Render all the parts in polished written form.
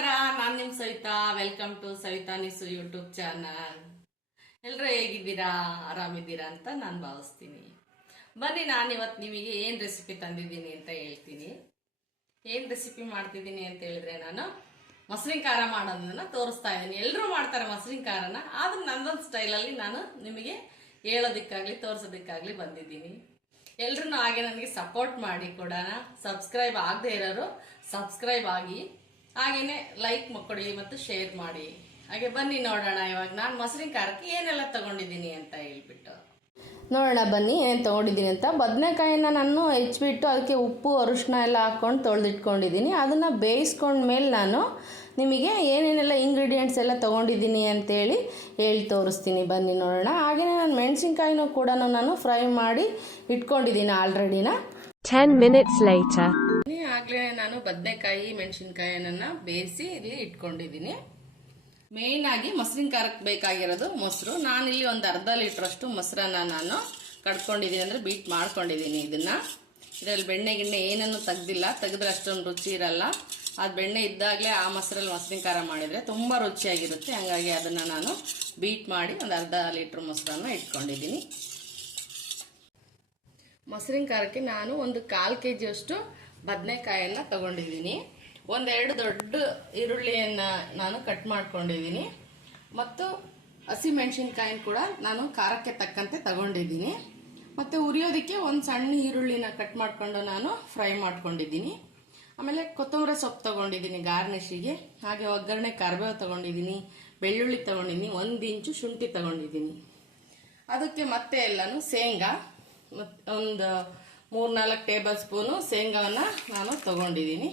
ನಮಸ್ಕಾರ, ನಾನು ನಿಮ್ಮ Savita. Welcome to Savita Nisu YouTube channel. ಎಲ್ಲರೂ ಹೇಗಿದ್ದೀರಾ, ಆರಾಮಿದ್ದೀರಾ ಅಂತ ನಾನು ಭಾವಿಸ್ತೀನಿ. ಬನ್ನಿ, ನಾನು ಇವತ್ತು ನಿಮಗೆ ಏನು ರೆಸಿಪಿ ತಂದಿದ್ದೀನಿ ಅಂತ ಹೇಳ್ತೀನಿ. ಏನು ರೆಸಿಪಿ ಮಾಡ್ತಿದ್ದೀನಿ ಅಂತ ಹೇಳಿದ್ರೆ, ನಾನು ಮೊಸರಿನ ಖಾರ ಮಾಡೋದನ್ನ ತೋರಿಸ್ತಾ ಇದ್ದೀನಿ. ಎಲ್ಲರೂ ಮಾಡ್ತಾರೆ ಮೊಸರಿನ ಖಾರನ, ಆದ್ರೂ ನನ್ನೊಂದು ಸ್ಟೈಲಲ್ಲಿ ನಾನು ನಿಮಗೆ ಹೇಳೋದಕ್ಕಾಗಲಿ ತೋರಿಸೋದಕ್ಕಾಗಲಿ ಬಂದಿದ್ದೀನಿ. ಎಲ್ರೂ ಹಾಗೆ ನನಗೆ ಸಪೋರ್ಟ್ ಮಾಡಿ ಕೂಡ. ಸಬ್ಸ್ಕ್ರೈಬ್ ಆಗದೆ ಇರೋರು ಸಬ್ಸ್ಕ್ರೈಬ್ ಆಗಿ, ಹಾಗೇನೆ ಲೈಕ್ ಕೊಡಿ ಮತ್ತು ಶೇರ್ ಮಾಡಿ. ಹಾಗೆ ಬನ್ನಿ ನೋಡೋಣ ಇವಾಗ ನಾನು ಮೊಸರಿನ ಖಾರಕ್ಕೆ ಏನೆಲ್ಲ ತಗೊಂಡಿದ್ದೀನಿ ಅಂತ ಹೇಳ್ಬಿಟ್ಟು ನೋಡೋಣ. ಬನ್ನಿ ಏನೇನು ತೊಗೊಂಡಿದ್ದೀನಿ ಅಂತ. ಬದನೆಕಾಯಿನ ನಾನು ಹೆಚ್ಚಿಬಿಟ್ಟು ಅದಕ್ಕೆ ಉಪ್ಪು ಅರಿಶಿನ ಎಲ್ಲ ಹಾಕ್ಕೊಂಡು ತೊಳೆದಿಟ್ಕೊಂಡಿದ್ದೀನಿ. ಅದನ್ನು ಬೇಯಿಸ್ಕೊಂಡ್ಮೇಲೆ ನಾನು ನಿಮಗೆ ಏನೇನೆಲ್ಲ ಇಂಗ್ರೀಡಿಯೆಂಟ್ಸ್ ಎಲ್ಲ ತೊಗೊಂಡಿದ್ದೀನಿ ಅಂತೇಳಿ ಹೇಳಿ ತೋರಿಸ್ತೀನಿ. ಬನ್ನಿ ನೋಡೋಣ. ಹಾಗೆಯೇ ನಾನು ಮೆಣಸಿನ್ಕಾಯಿನೂ ಕೂಡ ನಾನು ಫ್ರೈ ಮಾಡಿ ಇಟ್ಕೊಂಡಿದ್ದೀನಿ ಆಲ್ರೆಡಿನ. 10 minutes later. ಆಗಲೇ ನಾನು ಬದನೆಕಾಯಿ ಮೆಣಸಿನ್ಕಾಯಿನ ಬೇಯಿಸಿ ಇಲ್ಲಿ ಇಟ್ಕೊಂಡಿದ್ದೀನಿ. ಮೇಯ್ನ್ ಆಗಿ ಮೊಸರಿನ ಖಾರಕ್ಕೆ ಬೇಕಾಗಿರೋದು ಮೊಸರು. ನಾನಿಲ್ಲಿ ಒಂದು ಅರ್ಧ ಲೀಟ್ರಷ್ಟು ಮೊಸರನ್ನ ನಾನು ಕಡ್ಕೊಂಡಿದ್ದೀನಿ, ಅಂದರೆ ಬೀಟ್ ಮಾಡ್ಕೊಂಡಿದ್ದೀನಿ. ಇದರಲ್ಲಿ ಬೆಣ್ಣೆ ಗಿಣ್ಣೆ ಏನನ್ನು ತೆಗ್ದಿಲ್ಲ. ತೆಗೆದ್ರೆ ಅಷ್ಟೊಂದು ರುಚಿ ಇರಲ್ಲ. ಅದು ಬೆಣ್ಣೆ ಇದ್ದಾಗಲೇ ಆ ಮೊಸರಲ್ಲಿ ಮೊಸರಿನ ಖಾರ ಮಾಡಿದರೆ ತುಂಬ ರುಚಿಯಾಗಿರುತ್ತೆ. ಹಾಗಾಗಿ ಅದನ್ನು ನಾನು ಬೀಟ್ ಮಾಡಿ ಒಂದು ಅರ್ಧ ಲೀಟ್ರ್ ಮೊಸರನ್ನ ಇಟ್ಕೊಂಡಿದ್ದೀನಿ. ಮೊಸರಿನ ಖಾರಕ್ಕೆ ನಾನು ಒಂದು 1/4 kg ಬದನೆಕಾಯನ್ನು ತಗೊಂಡಿದ್ದೀನಿ. ಒಂದೆರಡು ದೊಡ್ಡ ಈರುಳ್ಳಿಯನ್ನು ನಾನು ಕಟ್ ಮಾಡ್ಕೊಂಡಿದ್ದೀನಿ. ಮತ್ತು ಹಸಿಮೆಣಸಿನ್ಕಾಯಿನ ಕೂಡ ನಾನು ಖಾರಕ್ಕೆ ತಕ್ಕಂತೆ ತಗೊಂಡಿದ್ದೀನಿ. ಮತ್ತು ಉರಿಯೋದಕ್ಕೆ ಒಂದು ಸಣ್ಣ ಈರುಳ್ಳಿನ ಕಟ್ ಮಾಡಿಕೊಂಡು ನಾನು ಫ್ರೈ ಮಾಡ್ಕೊಂಡಿದ್ದೀನಿ. ಆಮೇಲೆ ಕೊತ್ತಂಬರಿ ಸೊಪ್ಪು ತಗೊಂಡಿದ್ದೀನಿ ಗಾರ್ನಿಷಿಗೆ. ಹಾಗೆ ಒಗ್ಗರಣೆ ಕರಿಬೇವು ತಗೊಂಡಿದ್ದೀನಿ, ಬೆಳ್ಳುಳ್ಳಿ ತಗೊಂಡಿದ್ದೀನಿ, 1 ಇಂಚು ಶುಂಠಿ ತಗೊಂಡಿದ್ದೀನಿ. ಅದಕ್ಕೆ ಮತ್ತೆ ಎಲ್ಲನೂ ಶೇಂಗಾ ಒಂದು 3-4 ಟೇಬಲ್ ಸ್ಪೂನು ಶೇಂಗಾವನ್ನು ನಾನು ತಗೊಂಡಿದ್ದೀನಿ.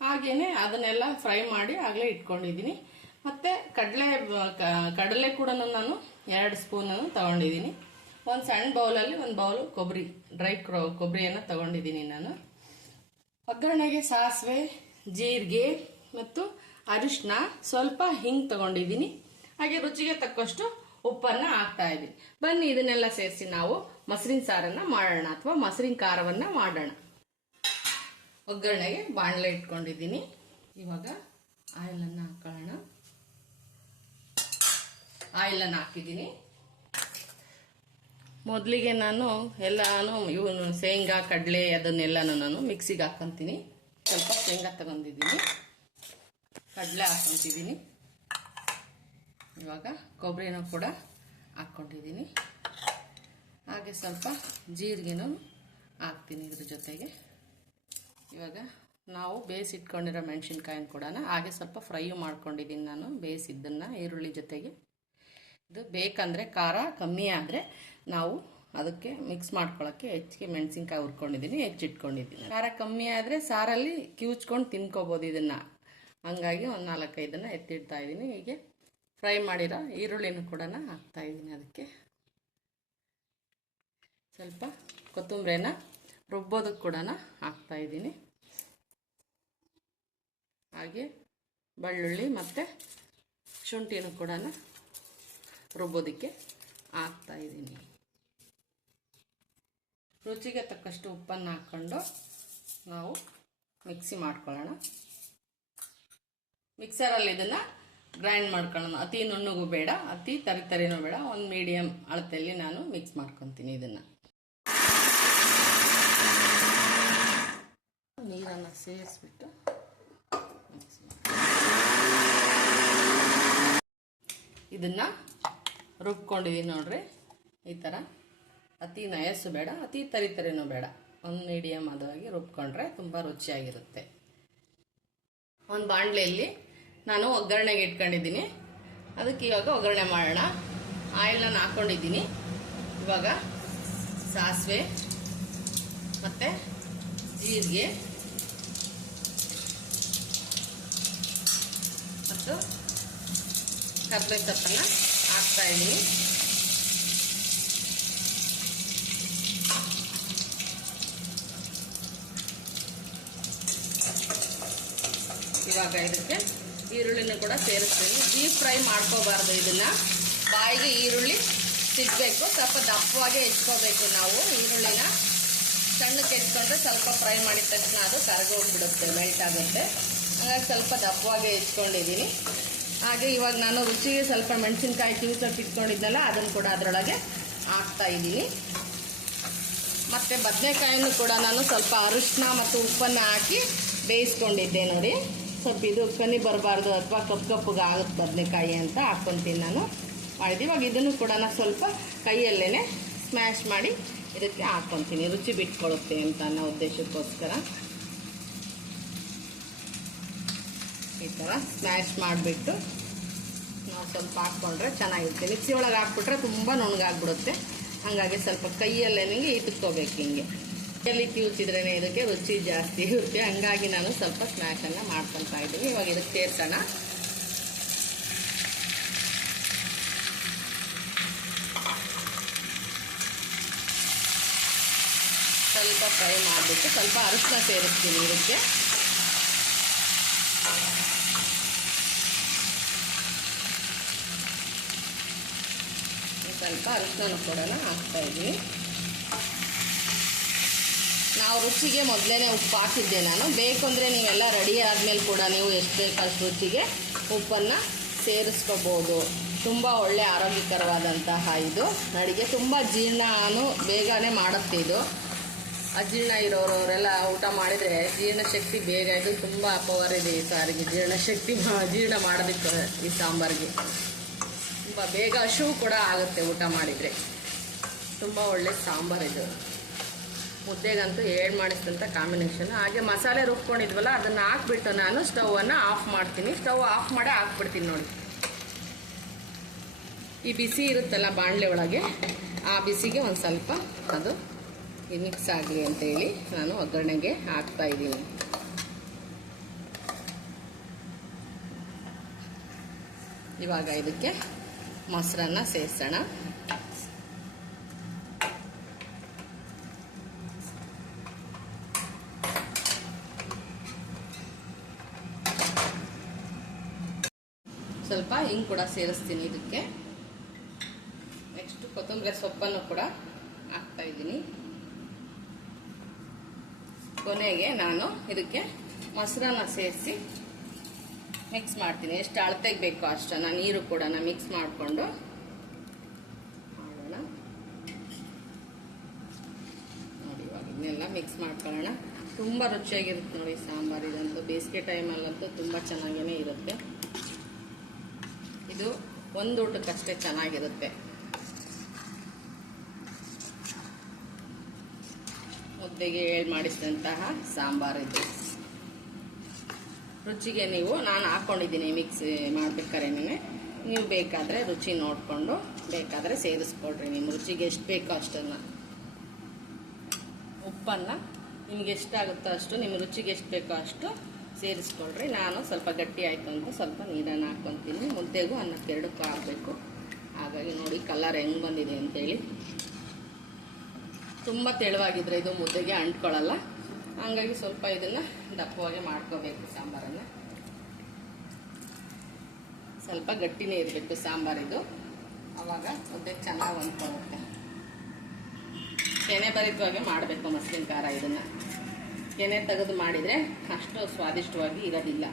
ಹಾಗೆಯೇ ಅದನ್ನೆಲ್ಲ ಫ್ರೈ ಮಾಡಿ ಆಗಲೇ ಇಟ್ಕೊಂಡಿದ್ದೀನಿ. ಮತ್ತು ಕಡಲೆ ಕೂಡ ನಾನು 2 ಸ್ಪೂನನ್ನು ತಗೊಂಡಿದ್ದೀನಿ. ಒಂದು ಸಣ್ಣ ಬೌಲಲ್ಲಿ 1 ಬೌಲು ಕೊಬ್ಬರಿ, ಡ್ರೈ ಕೊಬ್ಬರಿಯನ್ನು ತಗೊಂಡಿದ್ದೀನಿ ನಾನು. ಒಗ್ಗರಣೆಗೆ ಸಾಸಿವೆ, ಜೀರಿಗೆ ಮತ್ತು ಅರಿಶಿನ, ಸ್ವಲ್ಪ ಹಿಂಗೆ ತಗೊಂಡಿದ್ದೀನಿ. ಹಾಗೆ ರುಚಿಗೆ ತಕ್ಕಷ್ಟು ಉಪ್ಪನ್ನು ಹಾಕ್ತಾ ಇದ್ದೀನಿ. ಬನ್ನಿ ಇದನ್ನೆಲ್ಲ ಸೇರಿಸಿ ನಾವು ಮೊಸರಿನ ಸಾರನ್ನ ಮಾಡೋಣ, ಅಥವಾ ಮೊಸರಿನ ಖಾರವನ್ನ ಮಾಡೋಣ. ಒಗ್ಗರಣೆಗೆ ಬಾಣಲೆ ಇಟ್ಕೊಂಡಿದ್ದೀನಿ. ಇವಾಗ ಆಯಿಲನ್ನು ಹಾಕೊಳ್ಳೋಣ. ಆಯಿಲನ್ನು ಹಾಕಿದ್ದೀನಿ. ಮೊದಲಿಗೆ ನಾನು ಇವನು ಶೇಂಗಾ ಕಡಲೆ ಅದನ್ನೆಲ್ಲನೂ ನಾನು ಮಿಕ್ಸಿಗೆ ಹಾಕೊಂತೀನಿ. ಸ್ವಲ್ಪ ಶೇಂಗಾ ತಗೊಂಡಿದ್ದೀನಿ, ಕಡಲೆ ಹಾಕೊತಿದ್ದೀನಿ. ಇವಾಗ ಕೊಬ್ಬರಿನೂ ಕೂಡ ಹಾಕ್ಕೊಂಡಿದ್ದೀನಿ. ಹಾಗೆ ಸ್ವಲ್ಪ ಜೀರಿಗೆನೂ ಹಾಕ್ತೀನಿ ಇದ್ರ ಜೊತೆಗೆ. ಇವಾಗ ನಾವು ಬೇಯಿಸಿಟ್ಕೊಂಡಿರೋ ಮೆಣಸಿನ್ಕಾಯಿನ ಕೂಡ ಹಾಗೆ ಸ್ವಲ್ಪ ಫ್ರೈ ಮಾಡ್ಕೊಂಡಿದ್ದೀನಿ ನಾನು ಬೇಯಿಸಿದ್ದನ್ನು ಈರುಳ್ಳಿ ಜೊತೆಗೆ. ಇದು ಬೇಕಂದರೆ ಖಾರ ಕಮ್ಮಿ ಆದರೆ ನಾವು ಅದಕ್ಕೆ ಮಿಕ್ಸ್ ಮಾಡ್ಕೊಳ್ಳೋಕ್ಕೆ ಹೆಚ್ಚಿಗೆ ಮೆಣಸಿನ್ಕಾಯಿ ಹುರ್ಕೊಂಡಿದ್ದೀನಿ, ಹೆಚ್ಚಿಟ್ಕೊಂಡಿದ್ದೀನಿ. ಖಾರ ಕಮ್ಮಿ ಆದರೆ ಸಾರಲ್ಲಿ ಕಿವುಚ್ಕೊಂಡು ತಿನ್ಕೋಬೋದು ಇದನ್ನು. ಹಂಗಾಗಿ ಒಂದು 4-5 ಎತ್ತಿಡ್ತಾ ಇದ್ದೀನಿ. ಹೀಗೆ ಫ್ರೈ ಮಾಡಿರೋ ಈರುಳ್ಳಿನೂ ಕೂಡ ಹಾಕ್ತಾ ಇದ್ದೀನಿ. ಅದಕ್ಕೆ ಸ್ವಲ್ಪ ಕೊತ್ತಂಬರಿನ ರುಬ್ಬೋದಕ್ಕೆ ಕೂಡ ಹಾಕ್ತಾ ಇದ್ದೀನಿ. ಹಾಗೆ ಬೆಳ್ಳುಳ್ಳಿ ಮತ್ತು ಶುಂಠಿನೂ ಕೂಡ ರುಬ್ಬೋದಕ್ಕೆ ಹಾಕ್ತಾ ಇದ್ದೀನಿ. ರುಚಿಗೆ ತಕ್ಕಷ್ಟು ಉಪ್ಪನ್ನು ಹಾಕ್ಕೊಂಡು ನಾವು ಮಿಕ್ಸಿ ಮಾಡ್ಕೊಳ್ಳೋಣ. ಮಿಕ್ಸರಲ್ಲಿ ಇದನ್ನು ಗ್ರೈಂಡ್ ಮಾಡ್ಕೊಳ್ಳೋಣ. ಅತಿ ನುಣ್ಣಗೂ ಬೇಡ, ಅತಿ ತರಿನೂ ಬೇಡ, ಒಂದು ಮೀಡಿಯಮ್ ಅಳತೆಯಲ್ಲಿ ನಾನು ಮಿಕ್ಸ್ ಮಾಡ್ಕೊತೀನಿ. ಇದನ್ನು ನೀರನ್ನು ಸೇರಿಸ್ಬಿಟ್ಟು ಇದನ್ನು ರುಬ್ಕೊಂಡಿದ್ದೀನಿ ನೋಡ್ರಿ. ಈ ಥರ ಅತಿ ನಯಸ್ಸು ಬೇಡ, ಅತಿ ತರಿನೂ ಬೇಡ, ಒಂದು ಮೀಡಿಯಮ್ ಅದಾಗಿ ರುಬ್ಕೊಂಡ್ರೆ ತುಂಬ ರುಚಿಯಾಗಿರುತ್ತೆ. ಒಂದು ಬಾಣಲೆಯಲ್ಲಿ ನಾನು ಒಗ್ಗರಣೆಗೆ ಇಟ್ಕೊಂಡಿದ್ದೀನಿ. ಅದಕ್ಕೆ ಇವಾಗ ಒಗ್ಗರಣೆ ಮಾಡೋಣ. ಆಯಿಲನ್ನು ಹಾಕ್ಕೊಂಡಿದ್ದೀನಿ. ಇವಾಗ ಸಾಸಿವೆ ಮತ್ತು ಜೀರಿಗೆ ಮತ್ತು ಕರಿಬೇವು ಸೊಪ್ಪನ್ನು ಹಾಕ್ತಾ ಇದ್ದೀನಿ. ಇವಾಗ ಇದಕ್ಕೆ ಈರುಳ್ಳಿನೂ ಕೂಡ ಸೇರಿಸ್ತೀನಿ. ಡೀಪ್ ಫ್ರೈ ಮಾಡ್ಕೋಬಾರ್ದು ಇದನ್ನು. ಬಾಯಿಗೆ ಈರುಳ್ಳಿ ಸಿಗಬೇಕು, ಸ್ವಲ್ಪ ದಪ್ಪವಾಗಿ ಹೆಚ್ಕೋಬೇಕು ನಾವು ಈರುಳ್ಳಿನ. ಸಣ್ಣಕ್ಕೆ ಹೆಚ್ಕೊಂಡ್ರೆ ಸ್ವಲ್ಪ ಫ್ರೈ ಮಾಡಿದ ತಕ್ಷಣ ಅದು ಕರಗೋಗ್ಬಿಡುತ್ತೆ, ಮೆಲ್ಟ್ ಆಗುತ್ತೆ. ಹಾಗಾಗಿ ಸ್ವಲ್ಪ ದಪ್ಪವಾಗಿ ಹೆಚ್ಕೊಂಡಿದ್ದೀನಿ. ಹಾಗೆ ಇವಾಗ ನಾನು ರುಚಿಗೆ ಸ್ವಲ್ಪ ಮೆಣಸಿನ್ಕಾಯಿ ಕಿವುಚಕ್ಕೆ ಇಟ್ಕೊಂಡಿದ್ನಲ್ಲ ಅದನ್ನು ಕೂಡ ಅದರೊಳಗೆ ಹಾಕ್ತಾ ಇದ್ದೀನಿ. ಮತ್ತು ಬದನೆಕಾಯನ್ನು ಕೂಡ ನಾನು ಸ್ವಲ್ಪ ಅರಿಶಿನ ಮತ್ತು ಉಪ್ಪನ್ನು ಹಾಕಿ ಬೇಯಿಸ್ಕೊಂಡಿದ್ದೆ ನೋಡಿ. ಸ್ವಲ್ಪ ಇದು ಕನಿ ಬರಬಾರ್ದು ಅಥವಾ ಕಪ್ಪಗೆ ಆಗುತ್ತೆ ಬದನೆಕಾಯಿ ಅಂತ ಹಾಕ್ಕೊತೀನಿ ನಾನು ಮಾಡಿದ್ದು. ಇವಾಗ ಇದನ್ನು ಕೂಡ ನಾನು ಸ್ವಲ್ಪ ಕೈಯಲ್ಲೇ ಸ್ಮ್ಯಾಶ್ ಮಾಡಿ ಇದಕ್ಕೆ ಹಾಕ್ಕೊತೀನಿ, ರುಚಿ ಬಿಟ್ಕೊಳ್ಳುತ್ತೆ ಅಂತ ಅನ್ನೋ ಉದ್ದೇಶಕ್ಕೋಸ್ಕರ. ಈ ಥರ ಸ್ಮ್ಯಾಶ್ ಮಾಡಿಬಿಟ್ಟು ನಾವು ಸ್ವಲ್ಪ ಹಾಕ್ಕೊಂಡ್ರೆ ಚೆನ್ನಾಗಿರುತ್ತೆ. ಮಿಕ್ಸಿ ಒಳಗೆ ಹಾಕ್ಬಿಟ್ರೆ ತುಂಬ ನುಣ್ಣಗಾಗ್ಬಿಡುತ್ತೆ. ಹಾಗಾಗಿ ಸ್ವಲ್ಪ ಕೈಯಲ್ಲೇ ಇಟ್ಕೋಬೇಕು. ಹಿಂಗೆ ಕೈಯಲ್ಲಿ ಕಿವುಚಿದ್ರೇ ಇದಕ್ಕೆ ರುಚಿ ಜಾಸ್ತಿ ಇರುತ್ತೆ. ಹಂಗಾಗಿ ನಾನು ಸ್ವಲ್ಪ ಸ್ಮ್ಯಾಶನ್ನು ಮಾಡ್ಕೊತಾ ಇದ್ದೀನಿ. ಇವಾಗ ಇದಕ್ಕೆ ಸೇರ್ಸೋಣ. ಸ್ವಲ್ಪ ಫ್ರೈ ಮಾಡಿಬಿಟ್ಟು ಸ್ವಲ್ಪ ಅರಿಶಿನ ಸೇರಿಸ್ತೀನಿ ಇದಕ್ಕೆ. ಸ್ವಲ್ಪ ಅರಿಶಿನ ಕೂಡ ಹಾಕ್ತಾ ಇದ್ದೀನಿ. ನಾವು ರುಚಿಗೆ ಮೊದಲೇ ಉಪ್ಪು ಹಾಕಿದ್ದೆ ನಾನು. ಬೇಕು ಅಂದರೆ ನೀವೆಲ್ಲ ರೆಡಿ ಆದಮೇಲೆ ಕೂಡ ನೀವು ಎಷ್ಟು ಬೇಕಷ್ಟು ರುಚಿಗೆ ಉಪ್ಪನ್ನು ಸೇರಿಸ್ಕೋಬೋದು. ತುಂಬ ಒಳ್ಳೆ ಆರೋಗ್ಯಕರವಾದಂತಹ ಇದು ಅಡುಗೆ. ತುಂಬ ಜೀರ್ಣನೂ ಬೇಗನೆ ಮಾಡುತ್ತೆ ಇದು. ಅಜೀರ್ಣ ಇರೋರವರೆಲ್ಲ ಊಟ ಮಾಡಿದರೆ ಜೀರ್ಣಶಕ್ತಿ ಬೇಗ, ಇದು ತುಂಬ ಪವರ್ ಇದೆ ಈ ಸಾರಿಗೆ. ಜೀರ್ಣ ಮಾಡೋದಕ್ಕೆ ಈ ಸಾಂಬಾರಿಗೆ ತುಂಬ ಬೇಗ ಹಸಿವು ಕೂಡ ಆಗುತ್ತೆ ಊಟ ಮಾಡಿದರೆ. ತುಂಬ ಒಳ್ಳೆ ಸಾಂಬಾರು ಇದು. ಮುದ್ದೆಗಂತೂ ಏಡ್ ಮಾಡಿಸಿದಂಥ ಕಾಂಬಿನೇಷನ್. ಹಾಗೆ ಮಸಾಲೆ ರುಬ್ಕೊಂಡಿದ್ವಲ್ಲ ಅದನ್ನು ಹಾಕ್ಬಿಟ್ಟು ನಾನು ಸ್ಟವನ್ನು ಆಫ್ ಮಾಡ್ತೀನಿ. ಸ್ಟವ್ ಆಫ್ ಮಾಡಿ ಹಾಕ್ಬಿಡ್ತೀನಿ ನೋಡಿ. ಈ ಬಿಸಿ ಇರುತ್ತಲ್ಲ ಬಾಣಲೆ ಒಳಗೆ, ಆ ಬಿಸಿಗೆ ಒಂದು ಸ್ವಲ್ಪ ಅದು ಮಿಕ್ಸ್ ಆಗಲಿ ಅಂತೇಳಿ ನಾನು ಒಗ್ಗರಣೆಗೆ ಹಾಕ್ತಾ ಇದ್ದೀನಿ. ಇವಾಗ ಇದಕ್ಕೆ ಮೊಸರನ್ನ ಸೇರಿಸೋಣ. ಸ್ವಲ್ಪ ಹಿಂಗೆ ಕೂಡ ಸೇರಿಸ್ತೀನಿ ಇದಕ್ಕೆ. ನೆಕ್ಸ್ಟ್ ಕೊತ್ತಂಬರಿ ಸೊಪ್ಪನ್ನು ಕೂಡ ಹಾಕ್ತಾ ಇದ್ದೀನಿ. ಕೊನೆಗೆ ನಾನು ಇದಕ್ಕೆ ಮೊಸರನ್ನ ಸೇರಿಸಿ ಮಿಕ್ಸ್ ಮಾಡ್ತೀನಿ. ಎಷ್ಟು ಅಳತೆಗೆ ಬೇಕೋ ಅಷ್ಟನ್ನು ನೀರು ಕೂಡ ಮಿಕ್ಸ್ ಮಾಡಿಕೊಂಡು ಮಾಡೋಣ ನೋಡಿ. ಇವಾಗ ಇದನ್ನೆಲ್ಲ ಮಿಕ್ಸ್ ಮಾಡ್ಕೊಳ್ಳೋಣ. ತುಂಬ ರುಚಿಯಾಗಿರುತ್ತೆ ನೋಡಿ ಸಾಂಬಾರು. ಇದಂತೂ ಬೇಸಿಗೆ ಟೈಮಲ್ಲಂತೂ ತುಂಬ ಚೆನ್ನಾಗೇ ಇರುತ್ತೆ. ಇದು ಒಂದು ಊಟಕ್ಕಷ್ಟೇ ಚೆನ್ನಾಗಿರುತ್ತೆ. ಮುದ್ದೆಗೆ ಮಾಡಿಸಿದಂತಹ ಸಾಂಬಾರು ಇದು. ರುಚಿಗೆ ನಾನು ಹಾಕ್ಕೊಂಡಿದ್ದೀನಿ ಮಿಕ್ಸ್ ಮಾಡ್ಬೇಕಾದ್ರೇನೆ. ನೀವು ಬೇಕಾದರೆ ರುಚಿ ನೋಡಿಕೊಂಡು ಬೇಕಾದರೆ ಸೇರಿಸ್ಕೊಳ್ರಿ. ನಿಮ್ಮ ರುಚಿಗೆ ಎಷ್ಟು ಬೇಕೋ ಅಷ್ಟನ್ನು ಉಪ್ಪನ್ನು ನಿಮ್ಗೆ ಎಷ್ಟಾಗುತ್ತೋ ಅಷ್ಟು, ನಿಮ್ಮ ರುಚಿಗೆ ಎಷ್ಟು ಬೇಕೋ ಅಷ್ಟು ಸೇರಿಸ್ಕೊಳ್ರಿ. ನಾನು ಸ್ವಲ್ಪ ಗಟ್ಟಿ ಆಯಿತು ಅಂತ ಸ್ವಲ್ಪ ನೀರನ್ನು ಹಾಕ್ಕೊತೀನಿ. ಮುದ್ದೆಗೂ ಅನ್ನಕ್ಕೆ ಎರಡಕ್ಕೂ ಹಾಕಬೇಕು. ಹಾಗಾಗಿ ನೋಡಿ ಕಲರ್ ಹೆಂಗೆ ಬಂದಿದೆ ಅಂತೇಳಿ. ತುಂಬ ತೆಳುವಾಗಿದ್ರೆ ಇದು ಮುದ್ದೆಗೆ ಅಂಟ್ಕೊಳ್ಳಲ್ಲ. ಹಾಗಾಗಿ ಸ್ವಲ್ಪ ಇದನ್ನು ದಪ್ಪವಾಗಿ ಮಾಡ್ಕೋಬೇಕು ಸಾಂಬಾರನ್ನು. ಸ್ವಲ್ಪ ಗಟ್ಟಿನೇ ಇರಬೇಕು ಸಾಂಬಾರಿದು, ಆವಾಗ ಮುದ್ದೆ ಚೆನ್ನಾಗಿ ಹೊಂದ್ಕೊಳ್ಳುತ್ತೆ. ಕೆನೆ ಭರಿತವಾಗಿ ಮಾಡಬೇಕು ಮಸ್ಲಿನ ಖಾರ. ಇದನ್ನು ಕೆನೆ ತೆಗೆದು ಮಾಡಿದರೆ ಅಷ್ಟು ಸ್ವಾದಿಷ್ಟವಾಗಿ ಇರೋದಿಲ್ಲ.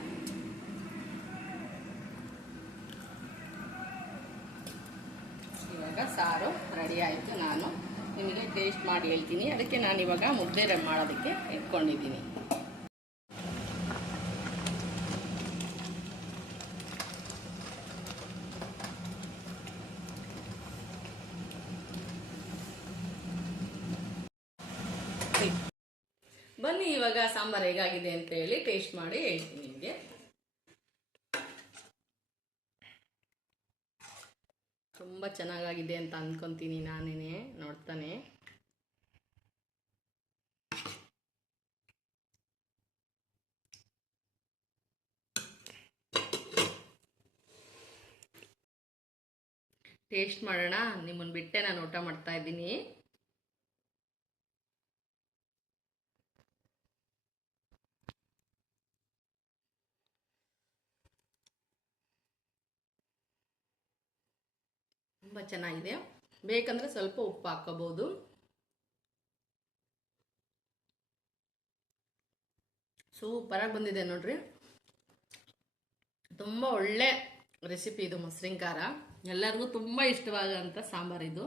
ಇವಾಗ ಸಾರು ರೆಡಿ ಆಯಿತು. ನಾನು ನಿಮಗೆ ಟೇಸ್ಟ್ ಮಾಡಿ ಹೇಳ್ತೀನಿ. ಅದಕ್ಕೆ ನಾನು ಇವಾಗ ಮುದ್ದೆ ಮಾಡೋದಕ್ಕೆ ಇಟ್ಕೊಂಡಿದ್ದೀನಿ. ಬನ್ನಿ ಇವಾಗ ಸಾಂಬಾರು ಹೇಗಾಗಿದೆ ಅಂತ ಹೇಳಿ ಟೇಸ್ಟ್ ಮಾಡಿ ಹೇಳ್ತೀನಿ ನಿಮಗೆ. ತುಂಬ ಚೆನ್ನಾಗಾಗಿದೆ ಅಂತ ಅಂದ್ಕೊತೀನಿ ನಾನೇನೆ ನೋಡ್ತಾನೆ. ಟೇಸ್ಟ್ ಮಾಡೋಣ. ನಿಮ್ಮನ್ನು ಬಿಟ್ಟೆ ನಾನು ಊಟ ಮಾಡ್ತಾ ಇದ್ದೀನಿ. ತುಂಬ ಚೆನ್ನಾಗಿದೆ. ಬೇಕಂದ್ರೆ ಸ್ವಲ್ಪ ಉಪ್ಪು ಹಾಕೋಬಹುದು. ಸೂಪರಾಗಿ ಬಂದಿದೆ ನೋಡ್ರಿ. ತುಂಬ ಒಳ್ಳೆ ರೆಸಿಪಿ ಇದು ಮೊಸರಿನ ಖಾರ. ಎಲ್ಲರಿಗೂ ತುಂಬ ಇಷ್ಟವಾಗೋಂಥ ಸಾಂಬಾರಿದು.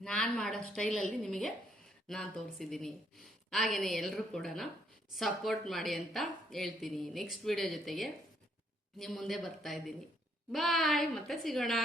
ನಾನು ಮಾಡೋ ಸ್ಟೈಲಲ್ಲಿ ನಿಮಗೆ ನಾನು ತೋರಿಸಿದ್ದೀನಿ. ಹಾಗೆಯೇ ಎಲ್ಲರೂ ಕೂಡ ಸಪೋರ್ಟ್ ಮಾಡಿ ಅಂತ ಹೇಳ್ತೀನಿ. ನೆಕ್ಸ್ಟ್ ವಿಡಿಯೋ ಜೊತೆಗೆ ನಿಮ್ಮ ಮುಂದೆ ಬರ್ತಾ ಇದ್ದೀನಿ. ಬಾಯ್, ಮತ್ತೆ ಸಿಗೋಣ.